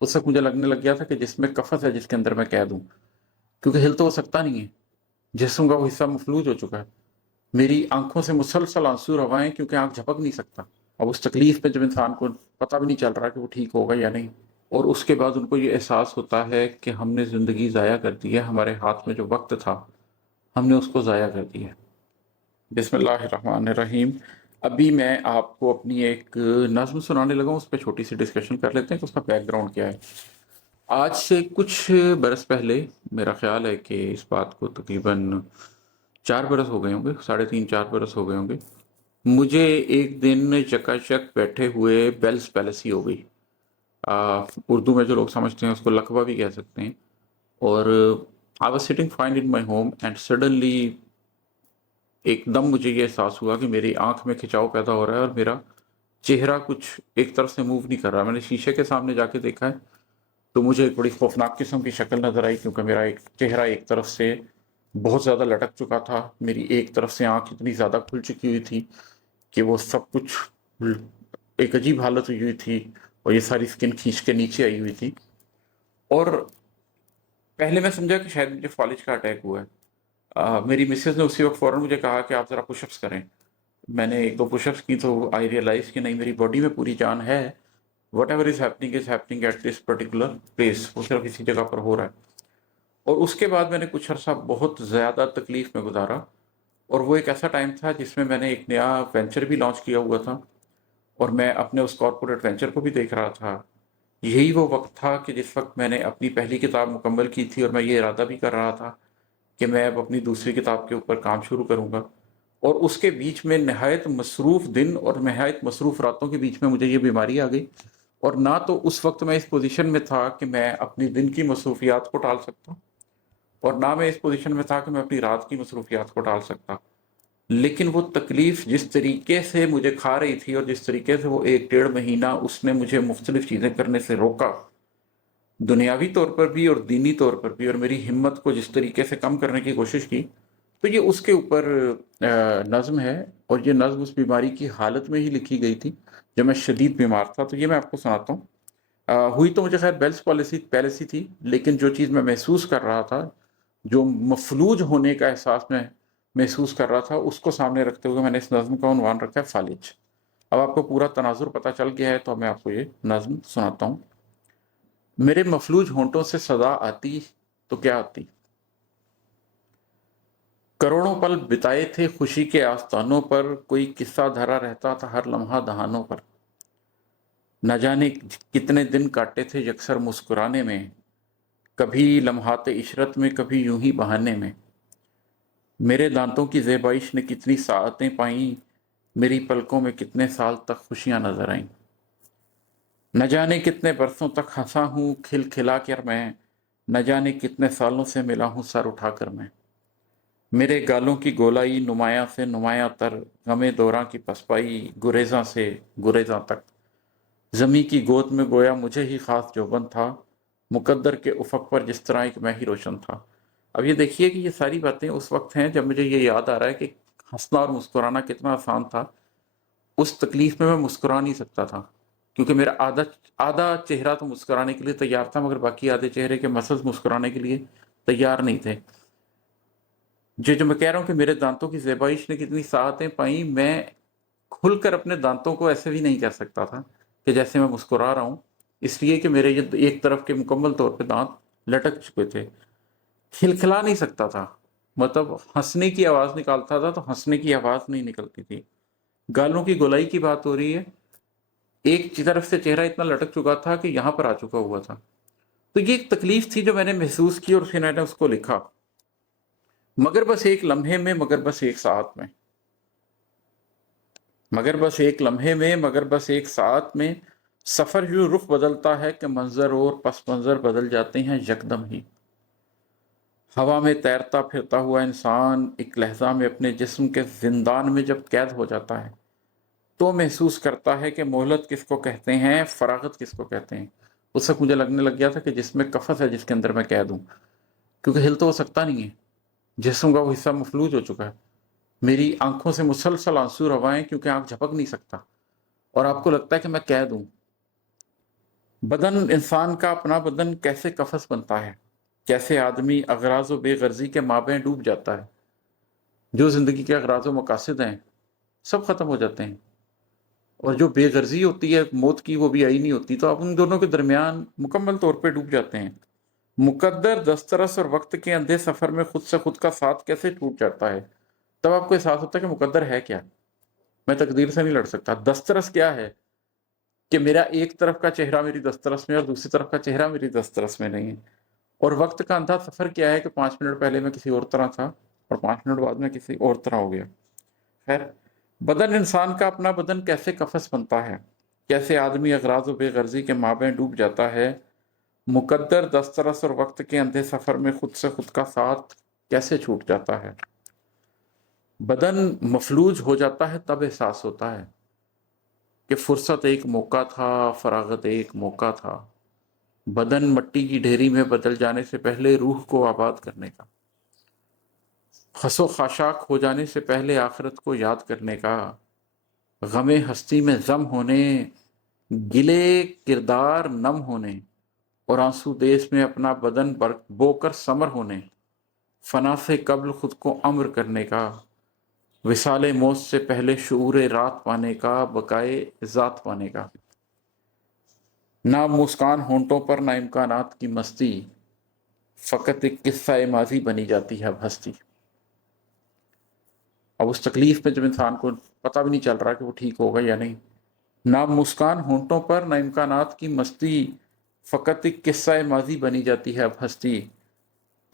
उस वक़्त मुझे लगने लग गया था कि जिस्म में कफ़स है जिसके अंदर मैं कैद हूँ, क्योंकि हिल तो वो सकता नहीं है। जिस्म का वो हिस्सा मफ़लूज हो चुका है। मेरी आँखों से मुसलसल आँसू रवाँ हैं क्योंकि आँख झपक नहीं सकता। अब उस तकलीफ़ में जब इंसान को पता भी नहीं चल रहा कि वो ठीक होगा या नहीं, और उसके बाद उनको ये एहसास होता है कि हमने ज़िंदगी ज़ाया कर दी है, हमारे हाथ में जो वक़्त था, हमने उसको ज़ाया कर दिया है। बिस्मिल्लाहिर्रहमानिर्रहीम। अभी मैं आपको अपनी एक नज़्म सुनाने लगा हूँ, उस पे छोटी-सी डिस्कशन कर लेते हैं कि उसका बैकग्राउंड क्या है। आज से कुछ बरस पहले मेरा ख़्याल है कि इस बात को तकरीबन 4 बरस हो गए होंगे, साढ़े 3-4 बरस हो गए होंगे। मुझे एक दिन चकाचक बैठे हुए बेल्स पैलेसी हो गई। उर्दू में जो लोग समझते हैं उसको लकवा भी कह सकते हैं। और I was sitting fine in my home and suddenly एकदम मुझे ये एहसास हुआ कि मेरी आँख में खिंचाव पैदा हो रहा है और मेरा चेहरा कुछ एक तरफ से मूव नहीं कर रहा। मैंने शीशे के सामने जाके देखा है, तो मुझे एक बड़ी खौफ़नाक किस्म की शक्ल नज़र आई, क्योंकि मेरा एक चेहरा एक तरफ से बहुत ज़्यादा लटक चुका था। मेरी एक तरफ से आँख इतनी ज़्यादा खुल चुकी हुई थी कि वो सब कुछ ल एक अजीब हालत हुई हुई थी, और ये सारी स्किन खींच के नीचे आई हुई थी। और पहले मैं समझा कि शायद मुझे फ़ालिज का अटैक हुआ है। मेरी मिसेज़ ने उसी वक़्त फ़ौरन मुझे कहा कि आप ज़रा पुशअप्स करें। मैंने 1-2 पुशअप्स की तो आई रियलाइज़ कि नहीं, मेरी बॉडी में पूरी जान है। Whatever is happening at this particular place, वो सिर्फ़ इसी जगह पर हो रहा है। और उसके बाद मैंने कुछ अरसा बहुत ज़्यादा तकलीफ़ में गुज़ारा, और वो एक ऐसा टाइम था जिसमें मैंने एक नया वेंचर भी लॉन्च किया हुआ था, और मैं अपने उस कॉर्पोरेट वेंचर को भी देख रहा था। यही वो वक़्त था कि जिस वक़्त मैंने अपनी पहली किताब मुकम्मल की थी, और मैं ये इरादा भी कर रहा था कि मैं अब अपनी दूसरी किताब के ऊपर काम शुरू करूँगा। और उसके बीच में नहायत मसरूफ़ दिन और नहायत मसरूफ़ रातों के बीच में मुझे ये बीमारी आ गई, और ना तो उस वक़्त मैं इस पोज़ीशन में था कि मैं अपनी दिन की मसरूफ़ियात को टाल सकता, और ना मैं इस पोज़ीशन में था कि मैं अपनी रात की मसरूफ़ियात को टाल सकता। लेकिन वो तकलीफ़ जिस तरीके से मुझे खा रही थी, और जिस तरीके से वो 1 डेढ़ महीना उसने मुझे मुख्तलिफ़ चीज़ें करने से रोका, दुनियावी तौर पर भी और दीनी तौर पर भी, और मेरी हिम्मत को जिस तरीके से कम करने की कोशिश की, तो ये उसके ऊपर नज़्म है। और ये नज़्म उस बीमारी की हालत में ही लिखी गई थी, जब मैं शदीद बीमार था। तो ये मैं आपको सुनाता हूँ। हुई तो मुझे खैर बेल्स पॉलिसी पैलेसी थी, लेकिन जो चीज़ मैं महसूस कर रहा था, जो मफ़लूज होने का एहसास मैं महसूस कर रहा था, उसको सामने रखते हुए मैंने इस नज़्म का उन्वान रखा है फ़ालिज। अब आपको पूरा तनाज़ुर पता चल गया है, तो अब मैं आपको ये नज़्म सुनाता हूँ। मेरे मफ़लूज होंठों से सदा आती तो क्या आती, करोड़ों पल बिताए थे खुशी के आस्तानों पर, कोई किस्सा धरा रहता था हर लम्हा दहानों पर। न जाने कितने दिन काटे थे यकसर मुस्कुराने में, कभी लम्हाते इशरत में, कभी यूं ही बहाने में। मेरे दांतों की ज़ेबाइश ने कितनी साअतें पाईं, मेरी पलकों में कितने साल तक खुशियां नजर आईं। न जाने कितने बरसों तक हंसा हूँ खिल खिला कर मैं, न जाने कितने सालों से मिला हूँ सर उठाकर मैं। मेरे गालों की गोलाई नुमायां से नुमायां तर, गमे दौरां की पसपाई गुरेजा से गुरेजा तक। जमी की गोद में गोया मुझे ही खास जोबन था, मुकद्दर के उफक पर जिस तरह एक मैं ही रोशन था। अब ये देखिए कि ये सारी बातें उस वक्त हैं जब मुझे ये याद आ रहा है कि हंसना और मुस्कुराना कितना आसान था। उस तकलीफ में मैं मुस्कुरा नहीं सकता था, क्योंकि मेरा आधा आधा चेहरा तो मुस्कुराने के लिए तैयार था, मगर बाकी आधे चेहरे के मसल्स मुस्कुराने के लिए तैयार नहीं थे। जो मैं कह रहा हूँ कि मेरे दांतों की ज़ेबाइश ने कितनी साहतें पाई, मैं खुलकर अपने दांतों को ऐसे भी नहीं कह सकता था कि जैसे मैं मुस्कुरा रहा हूँ, इसलिए कि मेरे ये एक तरफ के मुकम्मल तौर पे दांत लटक चुके थे। खिलखिला नहीं सकता था, मतलब हंसने की आवाज़ निकालता था तो हंसने की आवाज़ नहीं निकलती थी। गालों की गोलाई की बात हो रही है, एक तरफ से चेहरा इतना लटक चुका था कि यहाँ पर आ चुका हुआ था। तो ये एक तकलीफ थी जो मैंने महसूस की, और फिर मैंने उसको लिखा। मगर बस एक लम्हे में, मगर बस एक साथ में, मगर बस एक लम्हे में, मगर बस एक साथ में, सफर यूं रुख बदलता है कि मंजर और पस मंजर बदल जाते हैं यकदम ही। हवा में तैरता फिरता हुआ इंसान एक लहजा में अपने जिस्म के जिंदान में जब कैद हो जाता है, तो महसूस करता है कि मोहलत किसको कहते हैं, फरागत किसको कहते हैं। उस वक्त मुझे लगने लग गया था कि जिसमें कफस है जिसके अंदर मैं कैद हूँ, क्योंकि हिल तो हो सकता नहीं है। जिस्म का वो हिस्सा मफलूज हो चुका है। मेरी आंखों से मुसलसल आंसू रवाएं क्योंकि आंख झपक नहीं सकता, और आपको लगता है कि मैं कैद हूं। بدن انسان کا اپنا بدن کیسے قفس بنتا ہے، کیسے آدمی اغراض و بے غرضی کے مابین ڈوب جاتا ہے، جو زندگی کے اغراض و مقاصد ہیں سب ختم ہو جاتے ہیں، اور جو بے غرضی ہوتی ہے موت کی وہ بھی آئی نہیں ہوتی، تو آپ ان دونوں کے درمیان مکمل طور پہ ڈوب جاتے ہیں۔ مقدر دسترس اور وقت کے اندھے سفر میں خود سے خود کا ساتھ کیسے ٹوٹ جاتا ہے، تب آپ کو احساس ہوتا ہے کہ مقدر ہے کیا، میں تقدیر سے نہیں لڑ سکتا۔ دسترس کیا ہے کہ میرا ایک طرف کا چہرہ میری دسترس میں اور دوسری طرف کا چہرہ میری دسترس میں نہیں ہے، اور وقت کا اندھا سفر کیا ہے کہ 5 منٹ پہلے میں کسی اور طرح تھا اور 5 منٹ بعد میں کسی اور طرح ہو گیا۔ خیر، بدن انسان کا اپنا بدن کیسے قفس بنتا ہے، کیسے آدمی اغراض و بے غرضی کے مابین ڈوب جاتا ہے، مقدر دسترس اور وقت کے اندھے سفر میں خود سے خود کا ساتھ کیسے چھوٹ جاتا ہے۔ بدن مفلوج ہو جاتا ہے تب احساس ہوتا ہے کہ فرصت ایک موقع تھا، فراغت ایک موقع تھا، بدن مٹی کی ڈھیری میں بدل جانے سے پہلے روح کو آباد کرنے کا، خس و خاشاک ہو جانے سے پہلے آخرت کو یاد کرنے کا، غم ہستی میں ضم ہونے، گلے کردار نم ہونے، اور آنسو دیس میں اپنا بدن بو کر سمر ہونے، فنا سے قبل خود کو امر کرنے کا، وصال موت سے پہلے شعور رات پانے کا، بقائے ذات پانے کا۔ نہ مسکان ہونٹوں پر نہ امکانات کی مستی، فقط ایک قصہ ماضی بنی جاتی ہے اب ہستی۔ اب اس تکلیف میں جب انسان کو پتہ بھی نہیں چل رہا کہ وہ ٹھیک ہوگا یا نہیں، نہ مسکان ہونٹوں پر نہ امکانات کی مستی، فقط ایک قصہ ماضی بنی جاتی ہے اب ہستی،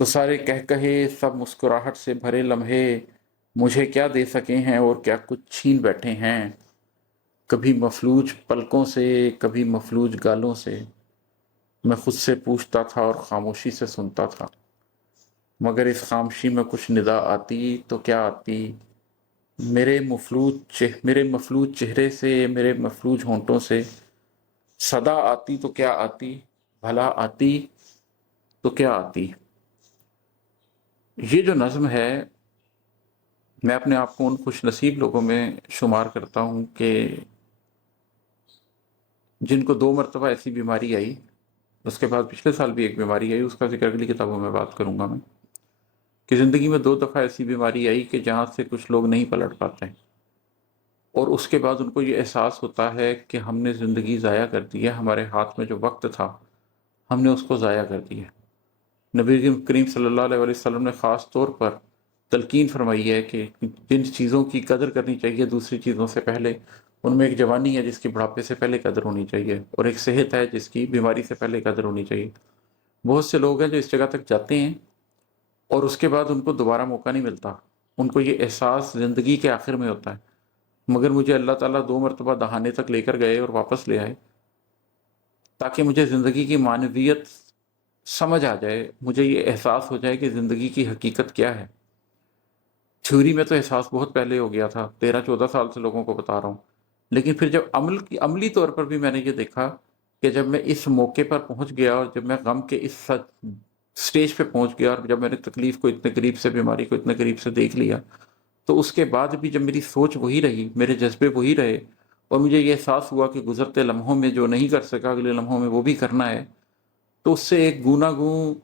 تو سارے کہہ کہے سب مسکراہٹ سے بھرے لمحے مجھے کیا دے سکے ہیں اور کیا کچھ چھین بیٹھے ہیں، کبھی مفلوج پلکوں سے کبھی مفلوج گالوں سے، میں خود سے پوچھتا تھا اور خاموشی سے سنتا تھا، مگر اس خاموشی میں کچھ ندا آتی تو کیا آتی، میرے مفلوج چہرے سے، میرے مفلوج ہونٹوں سے صدا آتی تو کیا آتی، بھلا آتی تو کیا آتی۔ یہ جو نظم ہے، میں اپنے آپ کو ان خوش نصیب لوگوں میں شمار کرتا ہوں کہ جن کو 2 مرتبہ ایسی بیماری آئی، اس کے بعد پچھلے سال بھی ایک بیماری آئی، اس کا ذکر اگلی کتابوں میں بات کروں گا میں، کہ زندگی میں 2 دفعہ ایسی بیماری آئی کہ جہاں سے کچھ لوگ نہیں پلٹ پاتے، اور اس کے بعد ان کو یہ احساس ہوتا ہے کہ ہم نے زندگی ضائع کر دی ہے، ہمارے ہاتھ میں جو وقت تھا ہم نے اس کو ضائع کر دیا۔ نبی کریم صلی اللہ علیہ وسلم نے خاص طور پر تلقین فرمائی ہے کہ جن چیزوں کی قدر کرنی چاہیے دوسری چیزوں سے پہلے، ان میں ایک جوانی ہے جس کی بڑھاپے سے پہلے قدر ہونی چاہیے، اور ایک صحت ہے جس کی بیماری سے پہلے قدر ہونی چاہیے۔ بہت سے لوگ ہیں جو اس جگہ تک جاتے ہیں اور اس کے بعد ان کو دوبارہ موقع نہیں ملتا، ان کو یہ احساس زندگی کے آخر میں ہوتا ہے، مگر مجھے اللہ تعالیٰ 2 مرتبہ دہانے تک لے کر گئے اور واپس لے آئے تاکہ مجھے زندگی کی معنویت سمجھ آ جائے، مجھے یہ احساس ہو جائے کہ زندگی کی حقیقت کیا ہے۔ تھیوری میں تو احساس بہت پہلے ہو گیا تھا، 13-14 سال سے لوگوں کو بتا رہا ہوں، لیکن پھر جب عملی طور پر بھی میں نے یہ دیکھا کہ جب میں اس موقع پر پہنچ گیا اور جب میں غم کے اس سٹیج پہ پہنچ گیا اور جب میں نے تکلیف کو اتنے قریب سے، بیماری کو اتنے قریب سے دیکھ لیا، تو اس کے بعد بھی جب میری سوچ وہی رہی، میرے جذبے وہی رہے، اور مجھے یہ احساس ہوا کہ گزرتے لمحوں میں جو نہیں کر سکا اگلے لمحوں میں وہ بھی کرنا ہے، تو اس سے ایک گوناگوں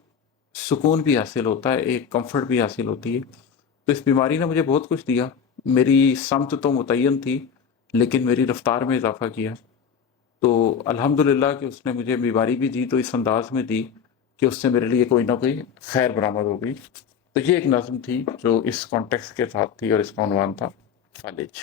سکون بھی حاصل ہوتا ہے، ایک کمفرٹ بھی حاصل ہوتی ہے۔ تو اس بیماری نے مجھے بہت کچھ دیا، میری سمت تو متعین تھی لیکن میری رفتار میں اضافہ کیا، تو الحمدللہ کہ اس نے مجھے بیماری بھی دی تو اس انداز میں دی کہ اس سے میرے لیے کوئی نہ کوئی خیر برآمد ہو گئی۔ تو یہ ایک نظم تھی جو اس کانٹیکس کے ساتھ تھی اور اس کا عنوان تھا فالج۔